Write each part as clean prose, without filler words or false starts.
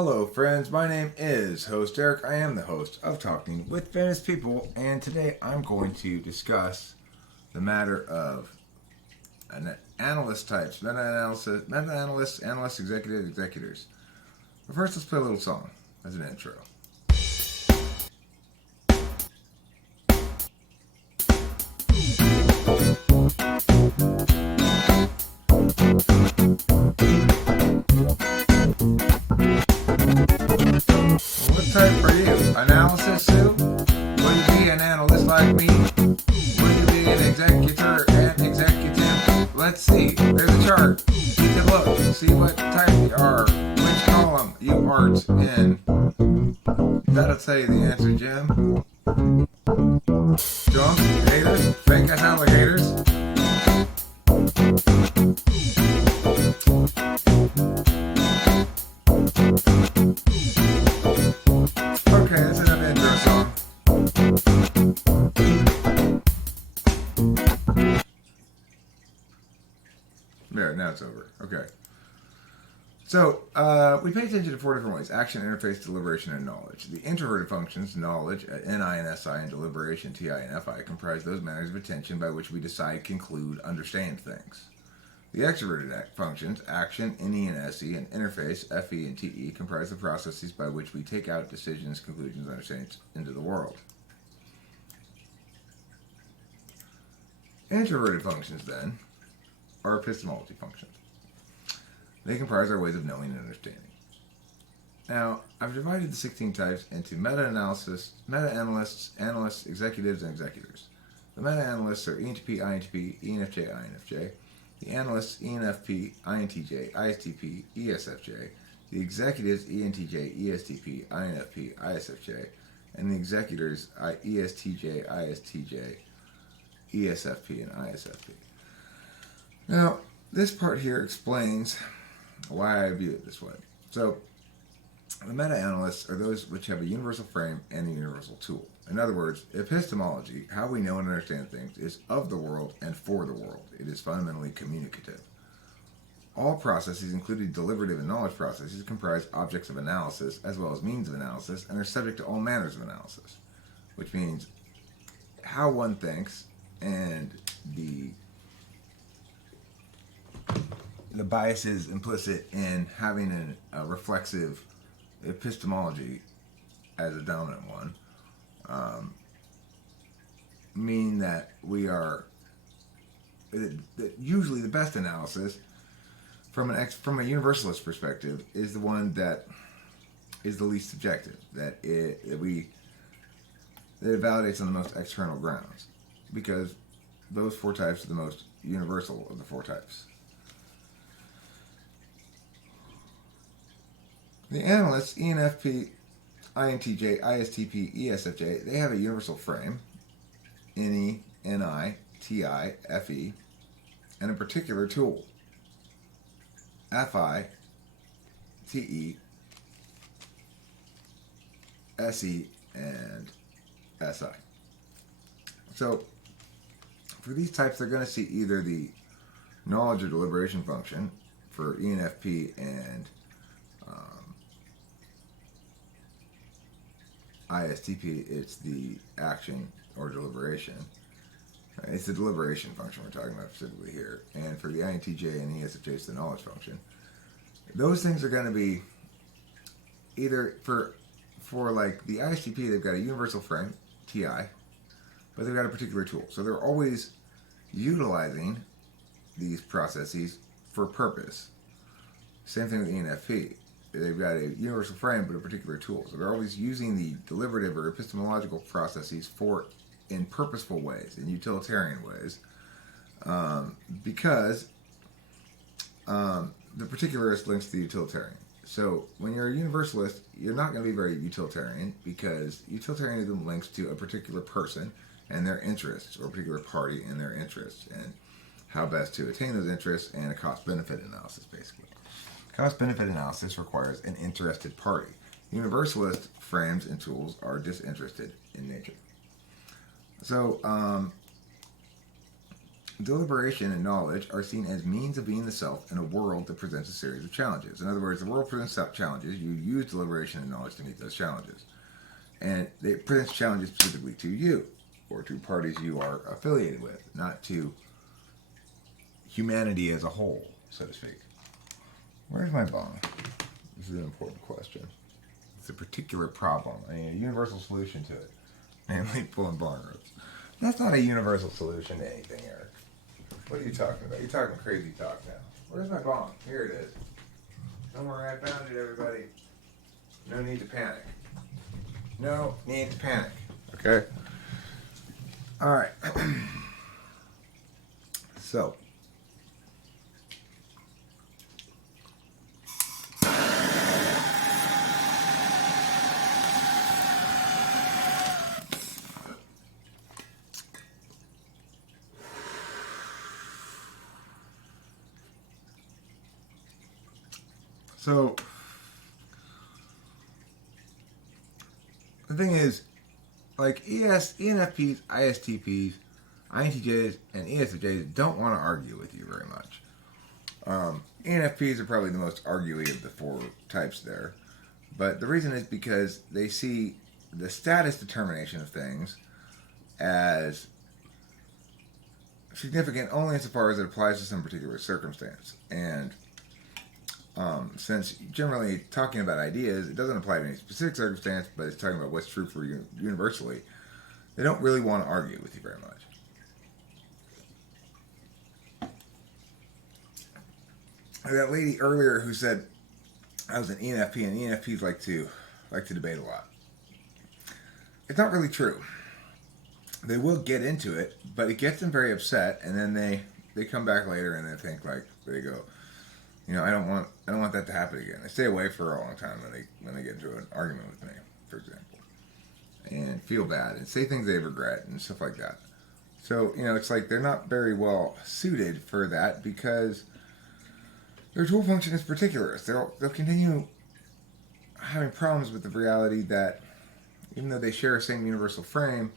Hello friends, my name is Host Eric. I am the host of Talking with Famous People, and today I'm going to discuss the matter of analyst types, meta-analysts, analysts, executors. But first, let's play a little song as an intro. What type are you? Analysis too? Will you be an analyst like me? Will you be an executor and executive? Let's see. There's a chart. You can look, see what type you are, which column you aren't in. That'll tell you the answer, Jim. Drunks, haters, fake ass alligators. Okay, that's enough intro song. There, now it's over. Okay. So, we pay attention to four different ways: action, interface, deliberation, and knowledge. The introverted functions, knowledge, NI and SI, and deliberation, TI and FI, comprise those matters of attention by which we decide, conclude, understand things. The extroverted functions, action, NE and SE, and interface, FE and TE, comprise the processes by which we take out decisions, conclusions, understandings into the world. Introverted functions, then, are epistemology functions. They comprise our ways of knowing and understanding. Now, I've divided the 16 types into meta-analysts, analysts, executives, and executors. The meta-analysts are ENTP, INTP, ENFJ, INFJ. The analysts, ENFP, INTJ, ISTP, ESFJ. The executives, ENTJ, ESTP, INFP, ISFJ. And the executors, ESTJ, ISTJ, ESFP, and ISFP. Now, this part here explains why I view it this way. So, the meta-analysts are those which have a universal frame and a universal tool. In other words, epistemology, how we know and understand things, is of the world and for the world. It is fundamentally communicative. All processes, including deliberative and knowledge processes, comprise objects of analysis as well as means of analysis and are subject to all manners of analysis, which means how one thinks and the biases implicit in having a reflexive epistemology as a dominant one mean that we are that usually the best analysis from a universalist perspective is the one that is the least subjective, that it validates on the most external grounds, because those four types are the most universal of the four types. The analysts, ENFP, INTJ, ISTP, ESFJ, they have a universal frame, NE, NI, TI, FE, and a particular tool, FI, TE, SE, and SI. So, for these types, they're going to see either the knowledge or deliberation function. For ENFP and ISTP, it's the action or deliberation. It's the deliberation function we're talking about specifically here. And for the INTJ and ESFJ, it's the knowledge function. Those things are going to be either for like the ISTP, they've got a universal frame, TI, but they've got a particular tool. So they're always utilizing these processes for purpose. Same thing with ENFP. They've got a universal frame but a particular tool. So they're always using the deliberative or epistemological processes in purposeful ways, in utilitarian ways, because the particularist links to the utilitarian. So when you're a universalist, you're not going to be very utilitarian, because utilitarianism links to a particular person and their interests, or a particular party and their interests, and how best to attain those interests, and a cost-benefit analysis, basically. Cost-benefit analysis requires an interested party. Universalist frames and tools are disinterested in nature. So, deliberation and knowledge are seen as means of being the self in a world that presents a series of challenges. In other words, the world presents challenges. You use deliberation and knowledge to meet those challenges. And it presents challenges specifically to you or to parties you are affiliated with, not to humanity as a whole, so to speak. Where's my bong? This is an important question. It's a particular problem. I need a universal solution to it. Namely, pulling bong ropes. That's not a universal solution to anything, Eric. What are you talking about? You're talking crazy talk now. Where's my bong? Here it is. Don't worry, I found it, everybody. No need to panic. No need to panic. Okay? Alright. So. So, the thing is, like ENFPs, ISTPs, INTJs, and ESFJs don't want to argue with you very much. ENFPs are probably the most arguey of the four types there. But the reason is because they see the status determination of things as significant only insofar as it applies to some particular circumstance. And since generally talking about ideas, it doesn't apply to any specific circumstance, but it's talking about what's true for you universally, they don't really want to argue with you very much. That lady earlier who said I was an ENFP and ENFPs like to debate a lot. It's not really true. They will get into it, but it gets them very upset, and then they come back later and they think like they go, you know, I don't want that to happen again. They stay away for a long time when they get into an argument with me, for example, and feel bad and say things they regret and stuff like that. So, you know, it's like they're not very well suited for that because their tool function is particularist. They'll continue having problems with the reality that even though they share the same universal frame,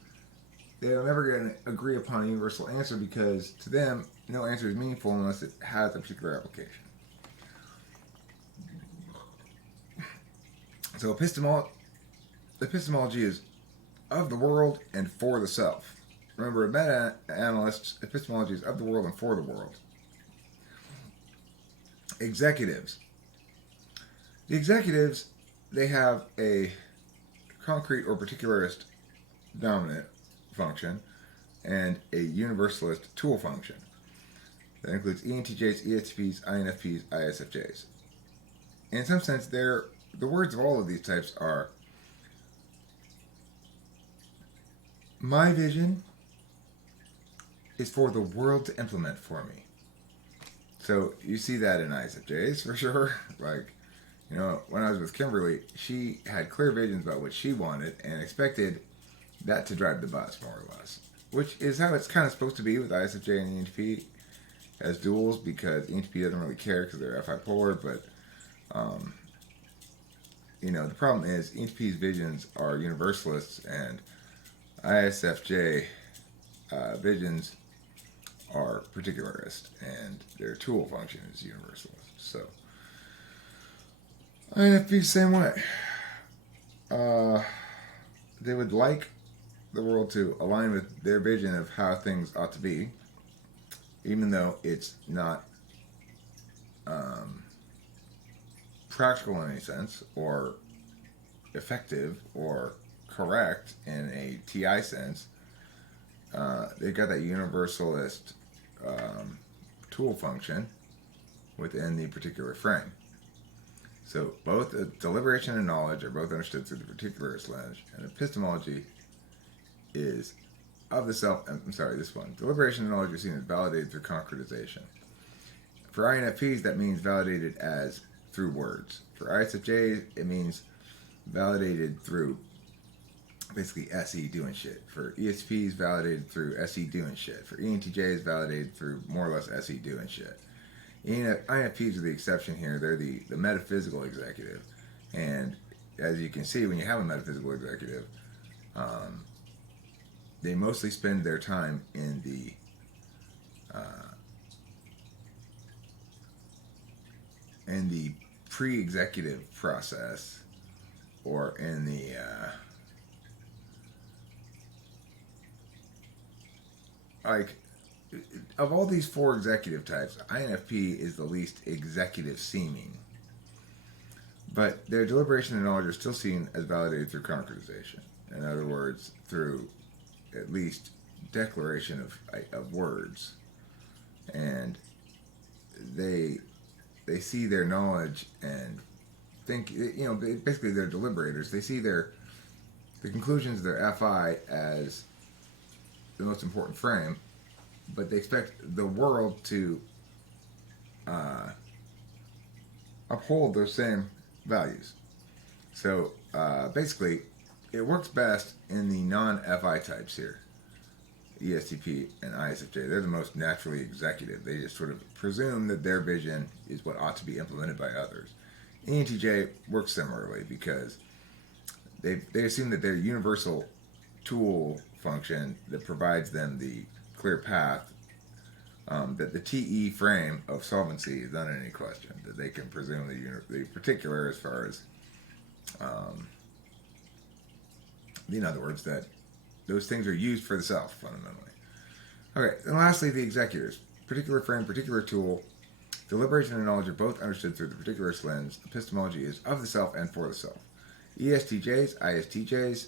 they're never going to agree upon a universal answer because to them, no answer is meaningful unless it has a particular application. So epistemology is of the world and for the self. Remember, meta-analysts, epistemology is of the world and for the world. Executives. The executives, they have a concrete or particularist dominant function and a universalist tool function. That includes ENTJs, ESTPs, INFPs, ISFJs. In some sense, the words of all of these types are, my vision is for the world to implement for me. So you see that in ISFJs for sure. Like, you know, when I was with Kimberly, she had clear visions about what she wanted and expected that to drive the bus, more or less. Which is how it's kind of supposed to be with ISFJ and ENTP as duals, because ENTP doesn't really care because they're AntiPolar, but you know, the problem is ENTP's visions are universalists and ISFJ visions are particularist, and their tool function is universalist. So, INFP same way. They would like the world to align with their vision of how things ought to be, even though it's not practical in any sense, or effective, or correct in a TI sense. They've got that universalist tool function within the particular frame. So both deliberation and knowledge are both understood through the particularist lens, and epistemology is of the self. I'm sorry, this one. Deliberation and knowledge are seen as validated through concretization. For INFPs, that means validated as through words. For ISFJs, it means validated through basically SE doing shit. For ESPs, validated through SE doing shit. For ENTJs, validated through more or less SE doing shit. INFPs are the exception here. They're the metaphysical executive. And as you can see, when you have a metaphysical executive, they mostly spend their time in the in the pre-executive process, or in the like, of all these four executive types, INFP is the least executive seeming. But their deliberation and knowledge are still seen as validated through concretization. In other words, through at least declaration of words. And they see their knowledge and think, basically they're deliberators. They see the conclusions of their FI as the most important frame, but they expect the world to uphold those same values. So basically, it works best in the non-FI types here. ESTP and ISFJ, they're the most naturally executive. They just sort of presume that their vision is what ought to be implemented by others. ENTJ works similarly because they assume that their universal tool function that provides them the clear path, that the TE frame of solvency is not in any question, that they can presume the particular as far as, in other words, that those things are used for the self, fundamentally. Okay, and lastly, the executors. Particular frame, particular tool. Deliberation and knowledge are both understood through the particular lens. Epistemology is of the self and for the self. ESTJs, ISTJs,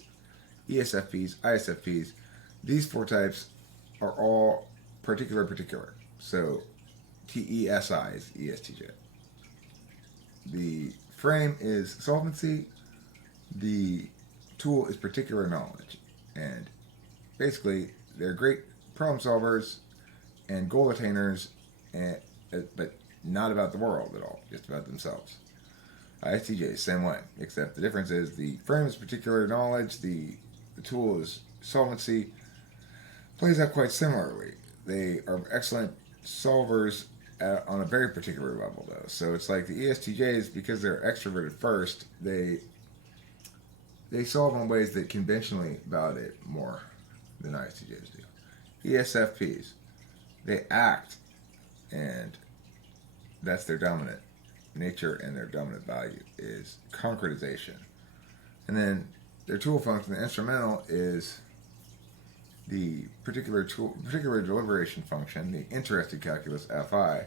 ESFPs, ISFPs, these four types are all particular. So TESI is ESTJ. The frame is solvency. The tool is particular knowledge. And basically, they're great problem solvers and goal attainers, but not about the world at all, just about themselves. ISTJ, same way, except the difference is the frame is particular knowledge, the tool is solvency. Plays out quite similarly. They are excellent solvers on a very particular level, though. So it's like the ESTJs, because they're extroverted first, they solve in ways that conventionally validate more than ISTJs do. ESFPs, they act, and that's their dominant nature, and their dominant value is concretization. And then their tool function, the instrumental, is the particular deliberation function, the interested calculus FI.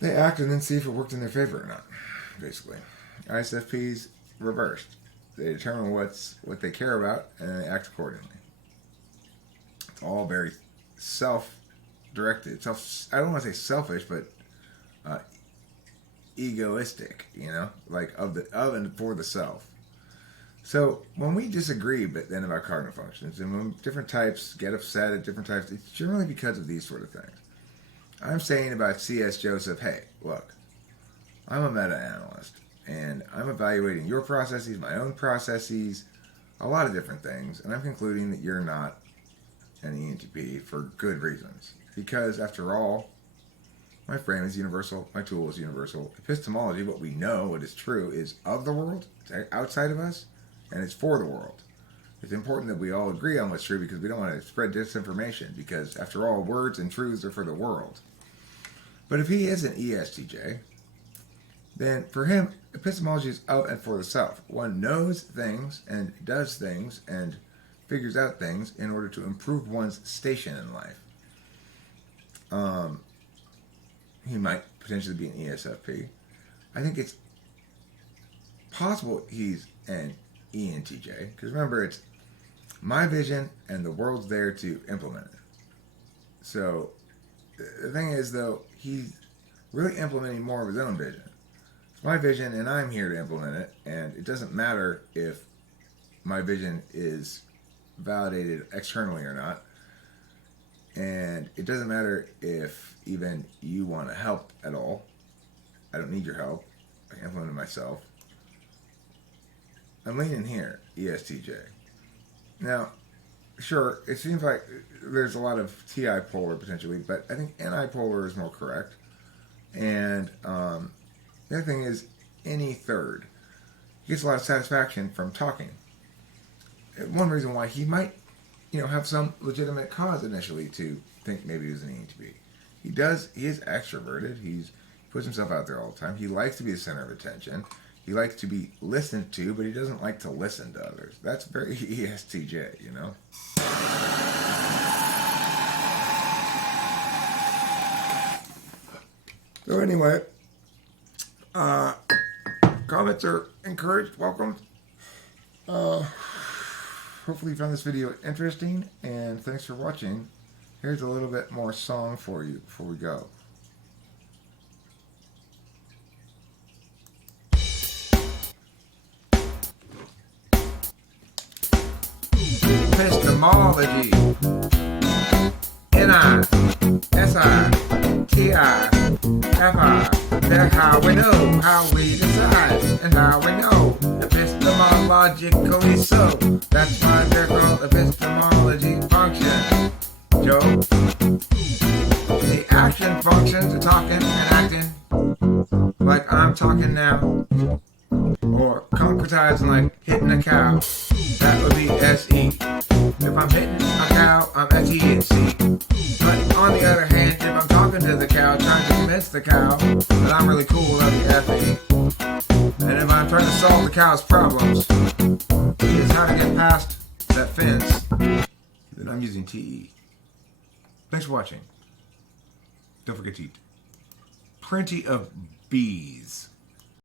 They act and then see if it worked in their favor or not, basically. ISFPs, reversed. They determine what they care about, and they act accordingly. It's all very self-directed. I don't want to say selfish, but egoistic, like of and for the self. So when we disagree, but then about cardinal functions, and when different types get upset at different types, it's generally because of these sort of things. I'm saying about C.S. Joseph, hey, look, I'm a meta-analyst, and I'm evaluating your processes, my own processes, a lot of different things, and I'm concluding that you're not an ENTP for good reasons. Because, after all, my frame is universal, my tool is universal. Epistemology, what we know, what is true, is of the world, it's outside of us, and it's for the world. It's important that we all agree on what's true because we don't want to spread disinformation, because, after all, words and truths are for the world. But if he is an ESTJ, then for him, epistemology is of and for the self. One knows things and does things and figures out things in order to improve one's station in life. He might potentially be an ESFP. I think it's possible he's an ENTJ, because remember, it's my vision and the world's there to implement it. So the thing is, though, he's really implementing more of his own vision. It's my vision, and I'm here to implement it, and it doesn't matter if my vision is validated externally or not, and it doesn't matter if even you want to help at all. I don't need your help. I can implement it myself. I'm leaning here, ESTJ. Now, sure, it seems like there's a lot of TI polar potentially, but I think AntiPolar is more correct. And the other thing is, any third. He gets a lot of satisfaction from talking. One reason why he might, have some legitimate cause initially to think maybe he was an ENTP. He is extroverted. He puts himself out there all the time. He likes to be the center of attention. He likes to be listened to, but he doesn't like to listen to others. That's very ESTJ, you know? So anyway, comments are encouraged, welcomed. Hopefully you found this video interesting, and thanks for watching. Here's a little bit more song for you before we go. Epistemology. N-I-S-I-T-I-F-I. That's how we know, how we decide, and how we know epistemologically so. That's why they're called epistemology functions. Joe? The action functions are talking and acting like I'm talking now. Or concretizing like hitting a cow. That would be SE. If I'm hitting a cow, I'm SE&C. But on the other hand, if I'm talking to the cow, trying to convince the cow that I'm really cool, that'd be FE. And if I'm trying to solve the cow's problems, is how to get past that fence, then I'm using TE. Thanks for watching. Don't forget to eat plenty of bees.